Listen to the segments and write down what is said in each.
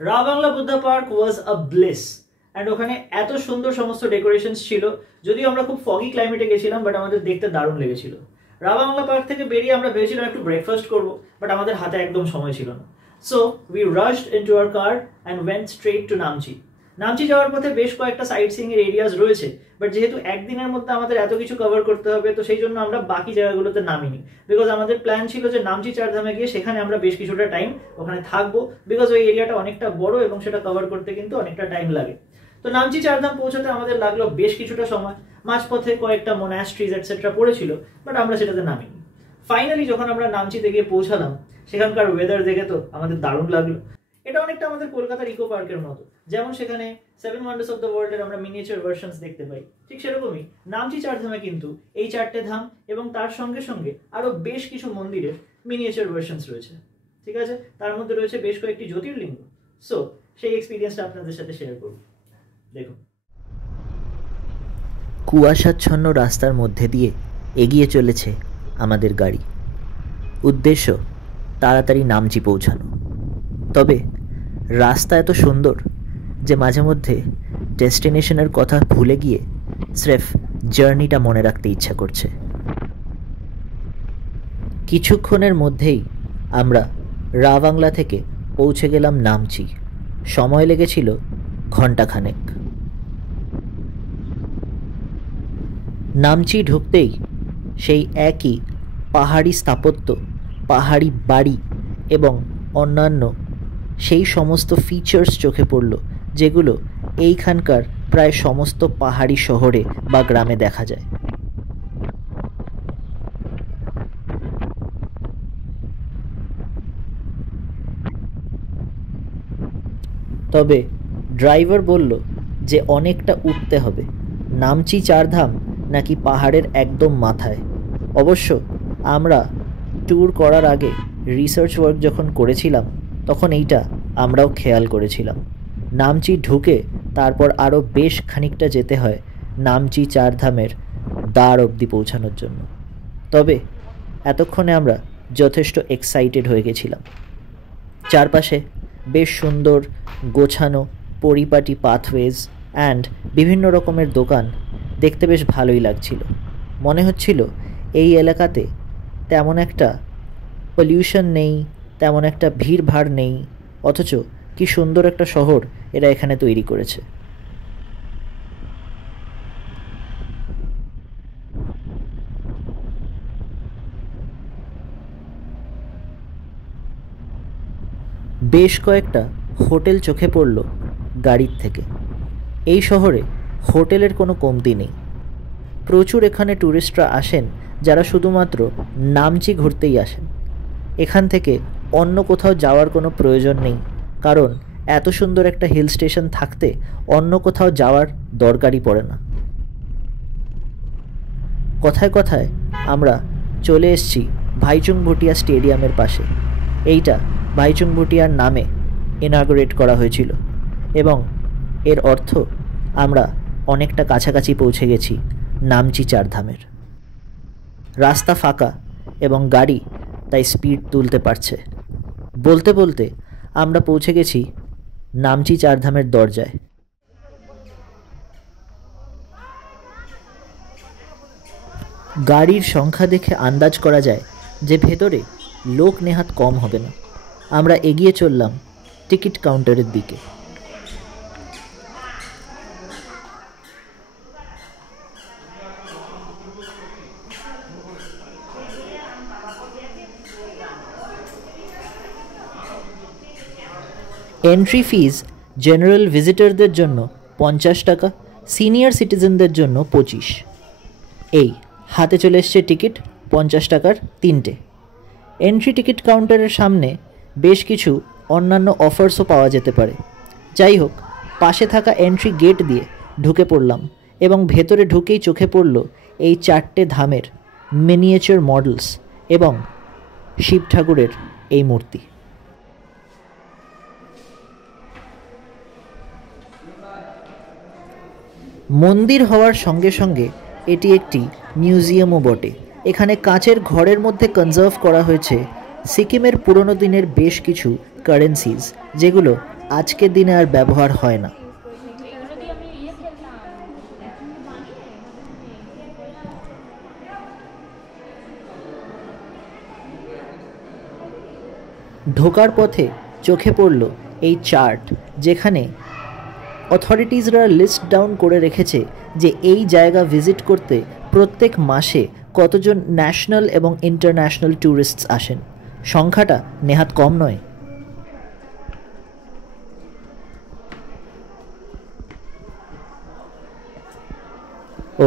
Ravangla Buddha park was a bliss and ওখানে এত সুন্দর সমস্ত ডেকোরেশনস ছিল, যদিও আমরা খুব ফগি ক্লাইমেটে গেছিলাম, বাট আমাদের দেখতে দারুণ লেগেছিল। রাবাংলা পার্ক থেকে বেরিয়ে আমরা ভেবেছিলাম একটু ব্রেকফাস্ট করবো, বাট আমাদের হাতে একদম সময় ছিল না। So we rushed into our car and went straight to Namchi. Namchi যাওয়ার পথে বেশ কয়েকটা সাইট সিইং এর এরিয়াস রয়েছে, বাট যেহেতু একদিনের মধ্যে আমাদের এত কিছু কভার করতে হবে, তো সেই জন্য আমরা বাকি জায়গাগুলোতে নামিনি। বিকজ আমাদের প্ল্যান ছিল যে নামচি চারধামে গিয়ে সেখানে আমরা বেশ কিছুটা টাইম ওখানে থাকবো, বিকজ ওই এরিয়াটা অনেকটা বড় এবং সেটা কভার করতে কিন্তু অনেকটা টাইম লাগে। তো নামচি চারধাম পৌঁছাতে আমাদের লাগলো বেশ কিছুটা সময়। মাঝপথে কয়েকটা মোনাস্ট্রিজ এটসেট্রা পড়েছিল, বাট আমরা সেটাতে নামিনি। ফাইনালি যখন আমরা নামচিতে গিয়ে পৌঁছালাম, সেখানকার ওয়েদার দেখে তো আমাদের দারুণ লাগলো। এটা অনেকটা আমাদের কলকাতার ইকো পার্কের মতো, যেমন সেখানে 7 ওয়ান্ডার্স অফ দ্য ওয়ার্ল্ড এর আমরা মিনিয়েচার ভার্সনস দেখতে পাই, ঠিক সেরকমই নামচি চারধামে কিন্তু এই 4টে ধাম এবং তার সঙ্গে সঙ্গে আরো বেশ কিছু মন্দিরের মিনিয়েচার ভার্সনস রয়েছে। ঠিক আছে, তার মধ্যে রয়েছে বেশ কয়েকটি জ্যোতির্লিঙ্গ। সো সেই এক্সপিরিয়েন্সটা আপনাদের সাথে শেয়ার করব। দেখুন, কুয়াশাচ্ছন্ন রাস্তার মধ্যে দিয়ে এগিয়ে চলেছে আমাদের গাড়ি। উদ্দেশ্য তাড়াতাড়ি নামচি পৌঁছানো। তবে রাস্তা এত সুন্দর যে মাঝে মধ্যে ডেস্টিনেশনের কথা ভুলে গিয়ে স্রেফ জার্নিটা মনে রাখতে ইচ্ছা করছে। কিছুক্ষণের মধ্যেই আমরা রাবাংলা থেকে পৌঁছে গেলাম নামচি। সময় লেগেছিল ঘণ্টাখানেক। নামচি ঢুকতেই সেই একই পাহাড়ি স্থাপত্য, পাহাড়ি বাড়ি এবং অন্যান্য সেই সমস্ত ফিচার্স চোখে পড়ল যেগুলো এইখানকার প্রায় সমস্ত পাহাড়ি শহরে বা গ্রামে দেখা যায়। তবে ড্রাইভার বলল যে অনেকটা উঠতে হবে। নামচি চারধাম নাকি পাহাড়ের একদম মাথায়। অবশ্য আমরা ট্যুর করার আগে রিসার্চ ওয়ার্ক যখন করেছিলাম তখন এইটা আমরাও খেয়াল করেছিলাম। নামচি ঢুকে তারপর আরও বেশ খানিকটা যেতে হয় নামচি চারধামের দ্বার অবধি পৌঁছানোর জন্য। তবে এতক্ষণে আমরা যথেষ্ট এক্সাইটেড হয়ে গেছিলাম। চারপাশে বেশ সুন্দর গোছানো পরিপাটি পাথওয়েজ অ্যান্ড বিভিন্ন রকমের দোকান দেখতে বেশ ভালোই লাগছিল। মনে হচ্ছিল এই এলাকাতে তেমন একটা পলিউশন নেই, তেমন একটা ভিড়ভাড় নেই, অথচ কি সুন্দর একটা শহর এরা এখানে তৈরি করেছে। বেশ কয়েকটা হোটেল চোখে পড়ল গাড়ির থেকে। এই শহরে হোটেলের কোনো কমতি নেই। প্রচুর এখানে ট্যুরিস্টরা আসেন যারা শুধুমাত্র নামচি ঘুরতেই আসেন। এখান থেকে অন্য কোথাও যাওয়ার কোনো প্রয়োজন নেই, কারণ এত সুন্দর একটা হিল স্টেশন থাকতে অন্য কোথাও যাওয়ার দরকারই পড়ে না। কথায় কথায় আমরা চলে এসেছি ভাইচুং ভুটিয়া স্টেডিয়ামের পাশে। এইটা ভাইচুং ভুটিয়ার নামে ইনাগুরেট করা হয়েছিল এবং এর অর্থ আমরা অনেকটা কাছাকাছি পৌঁছে গেছি নামচি চারধামের। রাস্তা ফাঁকা এবং গাড়ি তাই স্পিড তুলতে পারছে। বলতে বলতে আমরা পৌঁছে গেছি নামচি চারধামের দরজায়। গাড়ির সংখ্যা দেখে আন্দাজ করা যায় যে ভেতরে লোক নেহাত কম হবে না। আমরা এগিয়ে চললাম টিকিট কাউন্টারের দিকে। এন্ট্রি ফিজ জেনারেল ভিজিটরদের জন্য 50 টাকা, সিনিয়র সিটিজেনদের জন্য 25। এই হাতে চলে এসছে টিকিট 50 টাকার 3টে। এন্ট্রি টিকিট কাউন্টারের সামনে বেশ কিছু অন্যান্য অফার্সও পাওয়া যেতে পারে। যাই হোক, পাশে থাকা এন্ট্রি গেট দিয়ে ঢুকে পড়লাম এবং ভেতরে ঢুকেই চোখে পড়ল এই 4টে ধামের মিনিয়েচার মডেলস এবং শিব ঠাকুরের এই মূর্তি। মন্দির হওয়ার সঙ্গে সঙ্গে এটি একটি মিউজিয়ামও বটে। এখানে কাঁচের ঘরের মধ্যে কনজার্ভ করা হয়েছে সিকিমের পুরনো দিনের বেশ কিছু কারেন্সিজ, যেগুলো আজকের দিনে আর ব্যবহার হয় না। ঢোকার পথে চোখে পড়ল এই চার্ট, যেখানে অথরিটিসরা লিস্ট ডাউন করে রেখেছে যে এই জায়গা ভিজিট করতে প্রত্যেক মাসে কতজন ন্যাশনাল এবং ইন্টারন্যাশনাল ট্যুরিস্টস আসেন। সংখ্যাটা নেহাত কম নয়।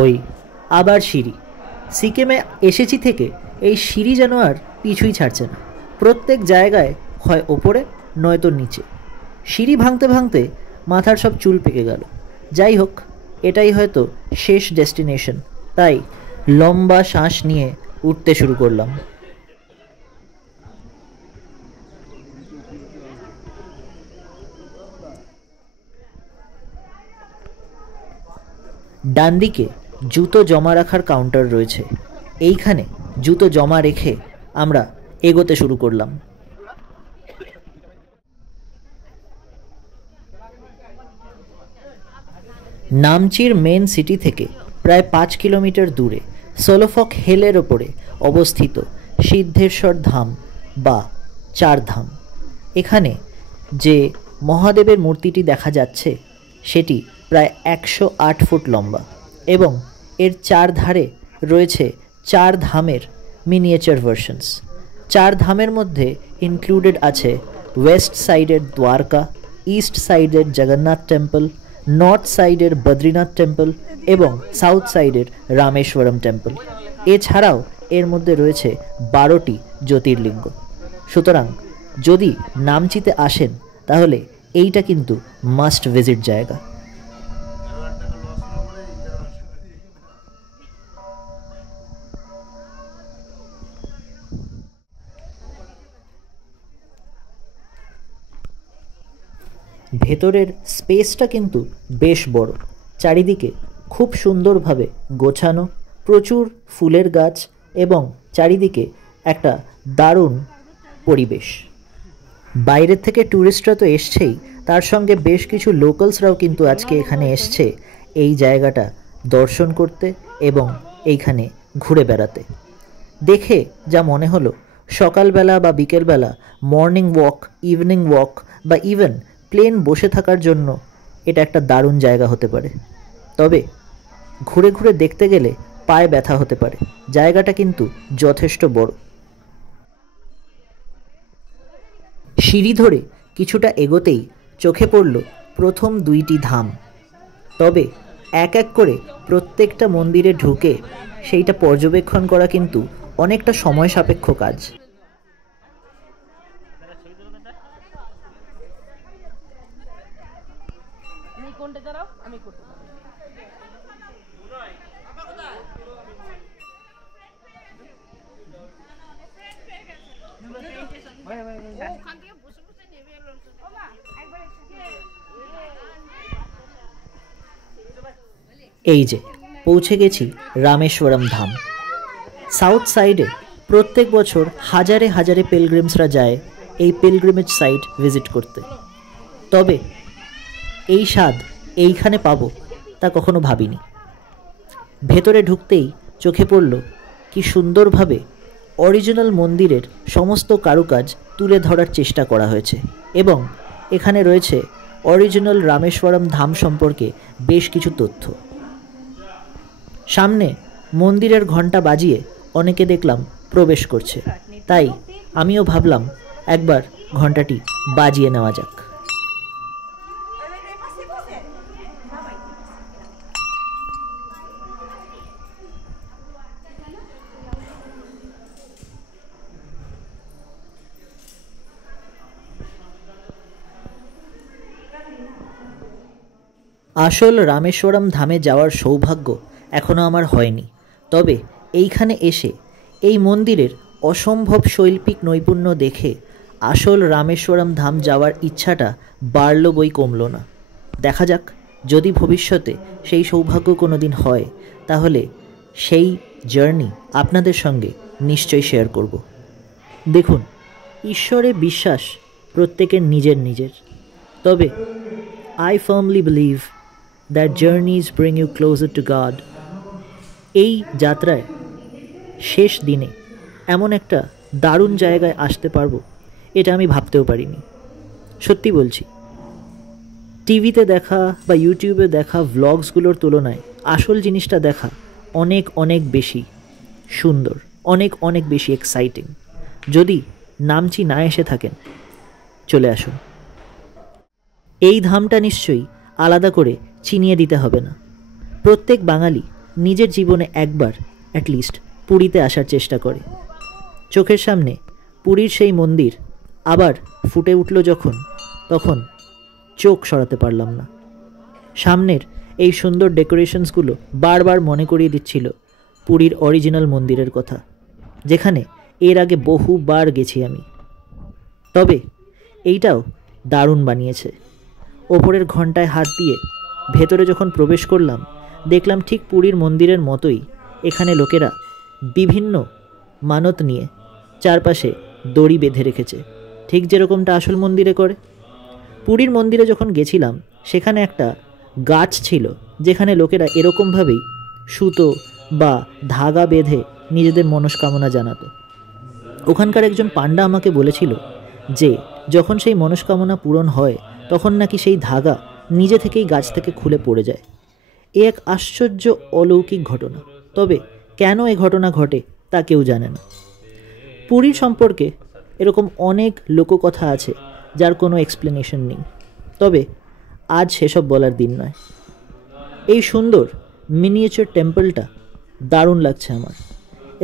ওই আবার সিঁড়ি। সিকিমে এসেছি থেকে এই সিঁড়ি যেন আর পিছুই ছাড়ছে না। প্রত্যেক জায়গায় হয় ওপরে নয়তো নিচে। সিঁড়ি ভাঙতে ভাঙতে মাথার সব চুল পেকে গেল। যাই হোক, এটাই হয়তো শেষ ডেস্টিনেশন, তাই লম্বা শ্বাস নিয়ে উঠতে শুরু করলাম। ডান দিকে জুতো জমা রাখার কাউন্টার রয়েছে। এইখানে জুতো জমা রেখে আমরা এগোতে শুরু করলাম। নামচির মেন সিটি থেকে প্রায় 5 কিলোমিটার দূরে সোলোফক হিলের ওপরে অবস্থিত সিদ্ধেশ্বর ধাম বা চারধাম। এখানে যে মহাদেবের মূর্তিটি দেখা যাচ্ছে সেটি প্রায় 108 ফুট লম্বা এবং এর চারধারে রয়েছে 4 ধামের মিনিয়েচার ভার্সনস। 4 ধামের মধ্যে ইনক্লুডেড আছে ওয়েস্ট সাইডের দ্বারকা, ইস্ট সাইডের জগন্নাথ টেম্পল, নর্থ সাইডের বদ্রীনাথ টেম্পল এবং সাউথ সাইডের রামেশ্বরম টেম্পল। এছাড়াও এর মধ্যে রয়েছে 12টি জ্যোতির্লিঙ্গ। সুতরাং যদি নামচিতে আসেন তাহলে এইটা কিন্তু মাস্ট ভিজিট জায়গা। ভেতরের স্পেসটা কিন্তু বেশ বড়। চারিদিকে খুব সুন্দরভাবে গোছানো, প্রচুর ফুলের গাছ এবং চারিদিকে একটা দারুণ পরিবেশ। বাইরের থেকে ট্যুরিস্টরা তো এসছেই, তার সঙ্গে বেশ কিছু লোকালসরাও কিন্তু আজকে এখানে এসছে এই জায়গাটা দর্শন করতে এবং এইখানে ঘুরে বেড়াতে। দেখে যা মনে হলো, সকালবেলা বা বিকেলবেলা মর্নিং ওয়াক, ইভিনিং ওয়াক বা ইভেন প্লেন বসে থাকার জন্য এটা একটা দারুণ জায়গা হতে পারে। তবে ঘুরে ঘুরে দেখতে গেলে পায়ে ব্যথা হতে পারে। জায়গাটা কিন্তু যথেষ্ট বড়। সিঁড়ি ধরে কিছুটা এগোতেই চোখে পড়ল প্রথম 2টি ধাম। তবে এক এক করে প্রত্যেকটা মন্দিরে ঢুকে সেইটা পর্যবেক্ষণ করা কিন্তু অনেকটা সময় সাপেক্ষ কাজ। এই যে পৌঁছে গেছি রামেশ্বরম ধাম। সাউথ সাইডে প্রত্যেক বছর হাজারে হাজারে পিলগ্রিমসরা যায় এই পিলগ্রিমেজ সাইট ভিজিট করতে। তবে এই স্বাদ এইখানে পাবো তা কখনো ভাবিনি। ভেতরে ঢুকতেই চোখে পড়ল কি সুন্দরভাবে অরিজিনাল মন্দিরের সমস্ত কারুকাজ তুলে ধরার চেষ্টা করা হয়েছে এবং এখানে রয়েছে অরিজিনাল রামেশ্বরম ধাম সম্পর্কে বেশ কিছু তথ্য। সামনে মন্দিরের ঘণ্টা বাজিয়ে অনেকে দেখলাম প্রবেশ করছে, তাই আমিও ভাবলাম একবার ঘণ্টাটি বাজিয়ে নেওয়া যাক। আসল রামেশ্বরম ধামে যাওয়ার সৌভাগ্য এখনও আমার হয়নি। তবে এইখানে এসে এই মন্দিরের অসম্ভব শৈল্পিক নৈপুণ্য দেখে আসল রামেশ্বরম ধাম যাওয়ার ইচ্ছাটা বাড়ল বই কমল না। দেখা যাক, যদি ভবিষ্যতে সেই সৌভাগ্য কোনো দিন হয় তাহলে সেই জার্নি আপনাদের সঙ্গে নিশ্চয়ই শেয়ার করব। দেখুন, ঈশ্বরে বিশ্বাস প্রত্যেকের নিজের নিজের। তবে I firmly believe that journeys bring you closer to God. এই যাত্রায় শেষ দিনে এমন একটা দারুণ জায়গায় আসতে পারবো এটা আমি ভাবতেও পারিনি। সত্যি বলছি, টিভিতে দেখা বা ইউটিউবে দেখা ভ্লগসগুলোর তুলনায় আসল জিনিসটা দেখা অনেক অনেক বেশি সুন্দর, অনেক অনেক বেশি এক্সাইটিং। যদি নামচি না এসে থাকেন, চলে আসুন। এই ধামটা নিশ্চয়ই আলাদা করে চিনিয়ে দিতে হবে না। প্রত্যেক বাঙালি নিজের জীবনে একবার অ্যাটলিস্ট পুরীতে আসার চেষ্টা করে। চোখের সামনে পুরীর সেই মন্দির আবার ফুটে উঠল যখন, তখন চোখ সরাতে পারলাম না। সামনের এই সুন্দর ডেকোরেশনসগুলো বারবার মনে করিয়ে দিচ্ছিল পুরীর অরিজিনাল মন্দিরের কথা, যেখানে এর আগে বহুবার গেছি আমি। তবে এইটাও দারুণ বানিয়েছে। ওপরের ঘণ্টায় হাত দিয়ে ভেতরে যখন প্রবেশ করলাম, দেখলাম ঠিক পুরীর মন্দিরের মতোই এখানে লোকেরা বিভিন্ন মানত নিয়ে চারপাশে দড়ি বেঁধে রেখেছে, ঠিক যেরকমটা আসল মন্দিরে করে। পুরীর মন্দিরে যখন গেছিলাম, সেখানে একটা গাছ ছিল যেখানে লোকেরা এরকমভাবেই সুতো বা ধাগা বেঁধে নিজেদের মনস্কামনা জানাতো। ওখানকার একজন পান্ডা আমাকে বলেছিল যে যখন সেই মনস্কামনা পূরণ হয়, তখন নাকি সেই ধাগা নিজে থেকেই গাছ থেকে খুলে পড়ে যায়। এ এক আশ্চর্য অলৌকিক ঘটনা। তবে কেন এ ঘটনা ঘটে তা কেউ জানে না। পুরীর সম্পর্কে এরকম অনেক লোককথা আছে যার কোনো এক্সপ্লেনেশন নেই। তবে আজ সেসব বলার দিন নয়। এই সুন্দর মিনিয়েচার টেম্পলটা দারুণ লাগছে আমার,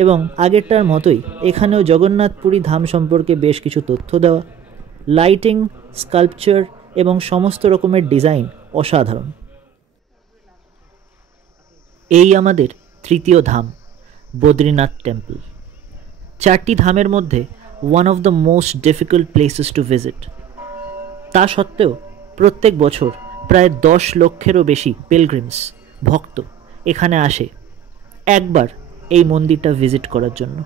এবং আগেরটার মতোই এখানেও জগন্নাথ পুরী ধাম সম্পর্কে বেশ কিছু তথ্য দেওয়া। লাইটিং, স্কাল্পচার এবং সমস্ত রকমের ডিজাইন অসাধারণ। এই আমাদের তৃতীয় ধাম, বদ্রীনাথ টেম্পল। 4টি ধামের মধ্যে one of the most difficult places to visit. তা সত্ত্বেও প্রত্যেক বছর প্রায় 10 লক্ষেরও বেশি পিলগ্রিমস, ভক্ত এখানে আসে একবার এই মন্দিরটা ভিজিট করার জন্য।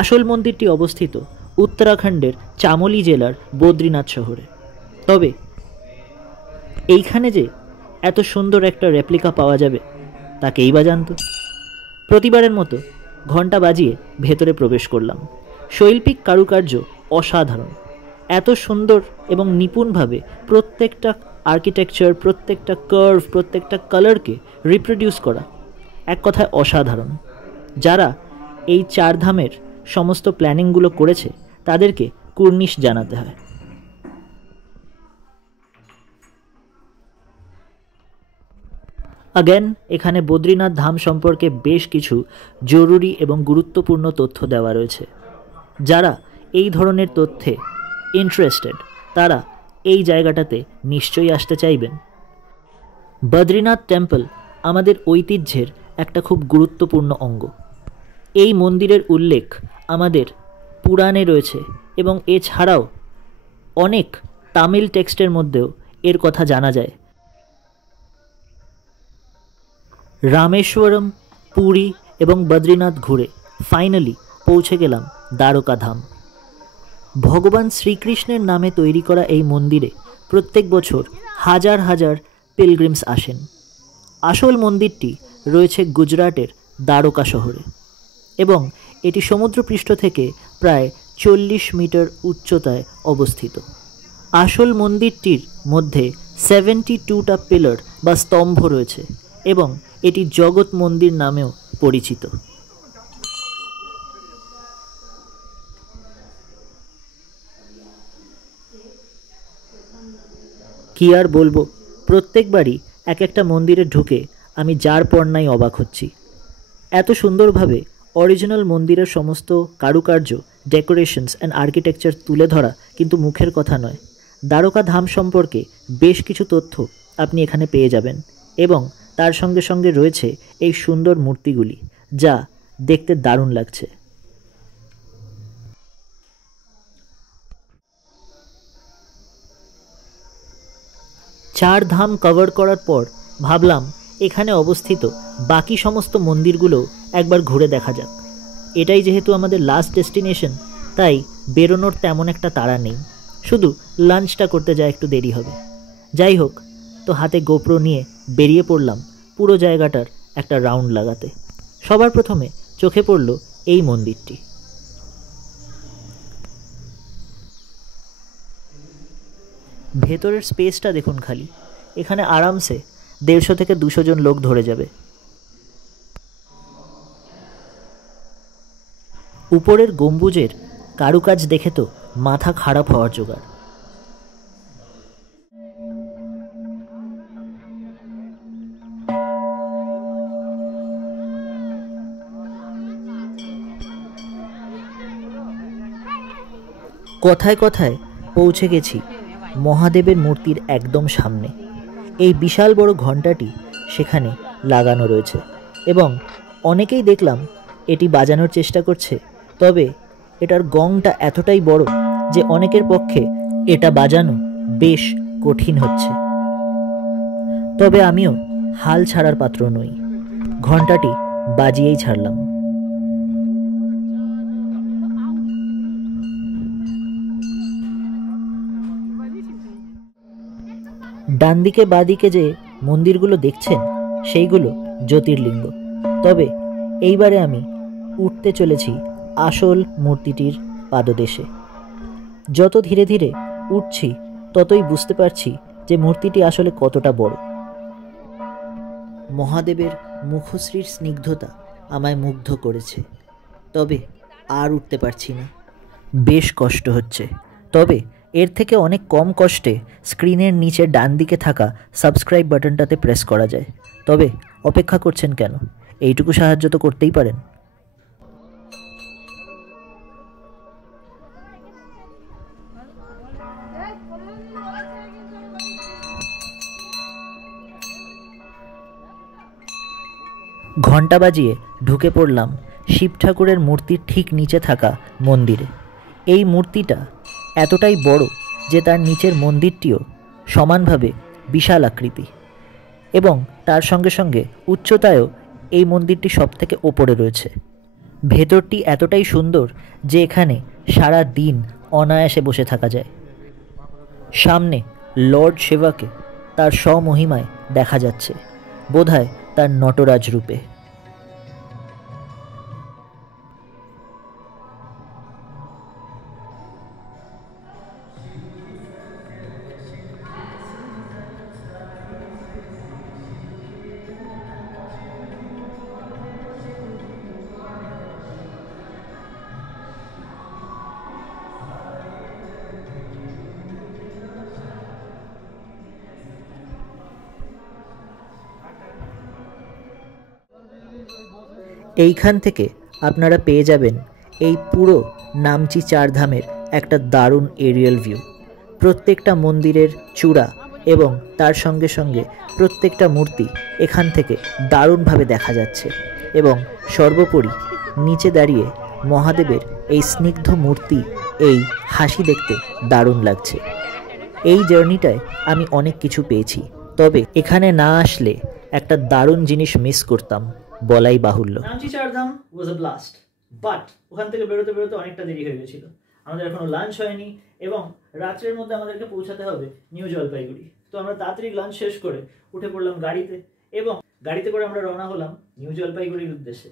আসল মন্দিরটি অবস্থিত উত্তরাখণ্ডের চামোলি জেলার বদ্রীনাথ শহরে। তবে এইখানে যে এত সুন্দর একটা রেপ্লিকা পাওয়া যাবে তা কেই বা জানত। প্রতিবারের মতো ঘণ্টা বাজিয়ে ভেতরে প্রবেশ করলাম। শৈল্পিক কারুকার্য অসাধারণ। এত সুন্দর এবং নিপুণভাবে প্রত্যেকটা আর্কিটেকচার, প্রত্যেকটা কার্ভ, প্রত্যেকটা কালারকে রিপ্রোডিউস করা এক কথায় অসাধারণ। যারা এই 4 ধামের সমস্ত প্ল্যানিংগুলো করেছে তাদেরকে কুর্নিশ জানাতে হয়। আগেন এখানে বদ্রীনাথ ধাম সম্পর্কে বেশ কিছু জরুরি এবং গুরুত্বপূর্ণ তথ্য দেওয়া রয়েছে। যারা এই ধরনের তথ্যে ইন্টারেস্টেড তারা এই জায়গাটাতে নিশ্চয়ই আসতে চাইবেন। বদ্রীনাথ টেম্পল আমাদের ঐতিহ্যের একটা খুব গুরুত্বপূর্ণ অঙ্গ। এই মন্দিরের উল্লেখ আমাদের পুরাণে রয়েছে এবং এছাড়াও অনেক তামিল টেক্সটের মধ্যেও এর কথা জানা যায়। রামেশ্বরম, পুরী এবং বদ্রীনাথ ঘুরে ফাইনালি পৌঁছে গেলাম দ্বারকা ধাম। ভগবান শ্রীকৃষ্ণের নামে তৈরি করা এই মন্দিরে প্রত্যেক বছর হাজার হাজার পিলগ্রিমস আসেন। আসল মন্দিরটি রয়েছে গুজরাটের দ্বারকা শহরে এবং এটি সমুদ্রপৃষ্ঠ থেকে প্রায় 40 মিটার উচ্চতায় অবস্থিত। আসল মন্দিরটির মধ্যে 72টা পিলার বা স্তম্ভ রয়েছে এবং এটি জগৎ মন্দির নামেও পরিচিত। কি আর বলবো, প্রত্যেকবারই এক একটা মন্দিরে ঢুকে আমি যার পর নাই অবাক হচ্ছি। এত সুন্দরভাবে অরিজিনাল মন্দিরের সমস্ত কারুকার্য, ডেকোরেশনস অ্যান্ড আর্কিটেকচার তুলে ধরা কিন্তু মুখের কথা নয়। দ্বারকা ধাম সম্পর্কে বেশ কিছু তথ্য আপনি এখানে পেয়ে যাবেন এবং তার সঙ্গে সঙ্গে রয়েছে এই সুন্দর মূর্তিগুলি, যা দেখতে দারুণ লাগছে। চার ধাম কভার করার পর ভাবলাম এখানে অবস্থিত বাকি সমস্ত মন্দিরগুলো একবার ঘুরে দেখা যাক। এটাই যেহেতু আমাদের লাস্ট ডেস্টিনেশন, তাই বেরোনোর তেমন একটা তাড়া নেই। শুধু লাঞ্চটা করতে যা একটু দেরি হবে। যাই হোক, তো হাতে গোপ্রো নিয়ে বেরিয়ে পড়লাম পুরো জায়গাটার একটা রাউন্ড লাগাতে। সবার প্রথমে চোখে পড়ল এই মন্দিরটি। ভেতরের স্পেসটা দেখুন খালি, এখানে আরামসে 150 থেকে 200 জন লোক ধরে যাবে। উপরের গম্বুজের কারুকাজ দেখে তো মাথা খারাপ হওয়ার জোগাড়। কথায় কথায় পৌঁছে গেছি মহাদেবের মূর্তির একদম সামনে। এই বিশাল বড় ঘণ্টাটি সেখানে লাগানো রয়েছে এবং অনেকেই দেখলাম এটি বাজানোর চেষ্টা করছে, তবে এটার গংটা এতটাই বড় যে অনেকের পক্ষে এটা বাজানো বেশ কঠিন হচ্ছে। তবে আমিও হাল ছাড়ার পাত্র নই, ঘণ্টাটি বাজিয়েই ছাড়লাম। ডান দিকে বাঁদিকে যে মন্দিরগুলো দেখছেন সেইগুলো জ্যোতির্লিঙ্গ। তবে এইবারে আমি উঠতে চলেছি আসল মূর্তিটির পাদদেশে। যত ধীরে ধীরে উঠছি ততই বুঝতে পারছি যে মূর্তিটি আসলে কতটা বড়। মহাদেবের মুখশ্রীর স্নিগ্ধতা আমায় মুগ্ধ করেছে, তবে আর উঠতে পারছি না, বেশ কষ্ট হচ্ছে। তবে এর থেকে অনেক কম কষ্টে স্ক্রিনের নিচে ডান দিকে থাকা সাবস্ক্রাইব বাটনটাতে প্রেস করা যায়। তবে অপেক্ষা করছেন কেন? এইটুকু সাহায্য তো করতেই পারেন। ঘণ্টা বাজিয়ে ঢুকে পড়লাম শিব ঠাকুরের মূর্তির ঠিক নিচে থাকা মন্দিরে। এই মূর্তিটা এতটাই বড় যে তার নিচের মন্দিরটিও সমানভাবে বিশাল আকৃতি এবং তার সঙ্গে সঙ্গে উচ্চতায়ও এই মন্দিরটি সবথেকে ওপরে রয়েছে। ভেতরটি এতটাই সুন্দর যে এখানে সারা দিন অনায়াসে বসে থাকা যায়। সামনে লর্ড শিবাকে তার স্বমহিমায় দেখা যাচ্ছে, বোধহয় তার নটরাজ রূপে। এইখান থেকে আপনারা পেয়ে যাবেন এই পুরো নামচি চারধামের একটা দারুণ এরিয়াল ভিউ। প্রত্যেকটা মন্দিরের চূড়া এবং তার সঙ্গে সঙ্গে প্রত্যেকটা মূর্তি এখান থেকে দারুণভাবে দেখা যাচ্ছে এবং সর্বোপরি নিচে দাঁড়িয়ে মহাদেবের এই স্নিগ্ধ মূর্তি, এই হাসি দেখতে দারুণ লাগছে। এই জার্নিটায় আমি অনেক কিছু পেয়েছি, তবে এখানে না আসলে একটা দারুণ জিনিস মিস করতাম বলাই বাহুল্য। নামচি চারধাম ওয়াজ আ ব্লাস্ট, বাট ওখান থেকে বেরোতে বেরোতে অনেকটা দেরি হয়ে গেছিল। আমাদের এখনো লাঞ্চ হয়নি এবং রাত্রের মধ্যে আমাদেরকে পৌঁছাতে হবে নিউ জলপাইগুড়ি। তো আমরা তাড়াতাড়ি লাঞ্চ শেষ করে উঠে পড়লাম গাড়িতে এবং গাড়িতে করে আমরা রওনা হলাম নিউ জলপাইগুড়ির উদ্দেশ্যে।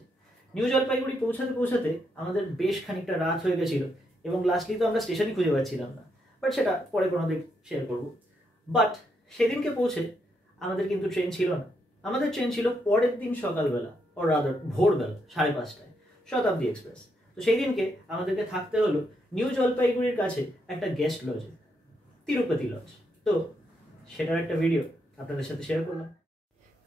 নিউ জলপাইগুড়ি পৌঁছাতে পৌঁছাতে আমাদের বেশ খানিকটা রাত হয়ে গেছিল এবং লাস্টলি তো আমরা স্টেশনই খুঁজে পাচ্ছিলাম না, বাট সেটা পরে কোনো দিন শেয়ার করবো। বাট সেদিনকে পৌঁছে আমাদের কিন্তু ট্রেন ছিল না, আমাদের ট্রেন ছিল পরের দিন সকালবেলা, ওর রাদার ভোরবেলা 5:30টায়, শতাব্দী এক্সপ্রেস। তো সেই দিনকে আমাদেরকে থাকতে হলো নিউ জলপাইগুড়ির কাছে একটা গেস্ট লজে, তিরুপতি লজ। তো সেটার একটা ভিডিও আপনাদের সাথে শেয়ার করলাম।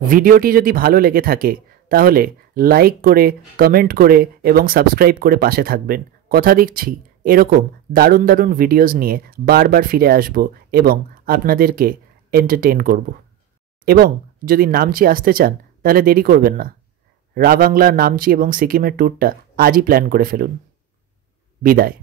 ভিডিওটি যদি ভালো লেগে থাকে তাহলে লাইক করে, কমেন্ট করে এবং সাবস্ক্রাইব করে পাশে থাকবেন। কথা দিচ্ছি এরকম দারুণ দারুণ ভিডিওস নিয়ে বারবার ফিরে আসব এবং আপনাদেরকে এন্টারটেইন করব। এবং যদি নামচি আসতে চান তাহলে দেরি করবেন না, রাবাংলা, নামচি এবং সিকিমের ট্যুরটা আজই প্ল্যান করে ফেলুন। বিদায়।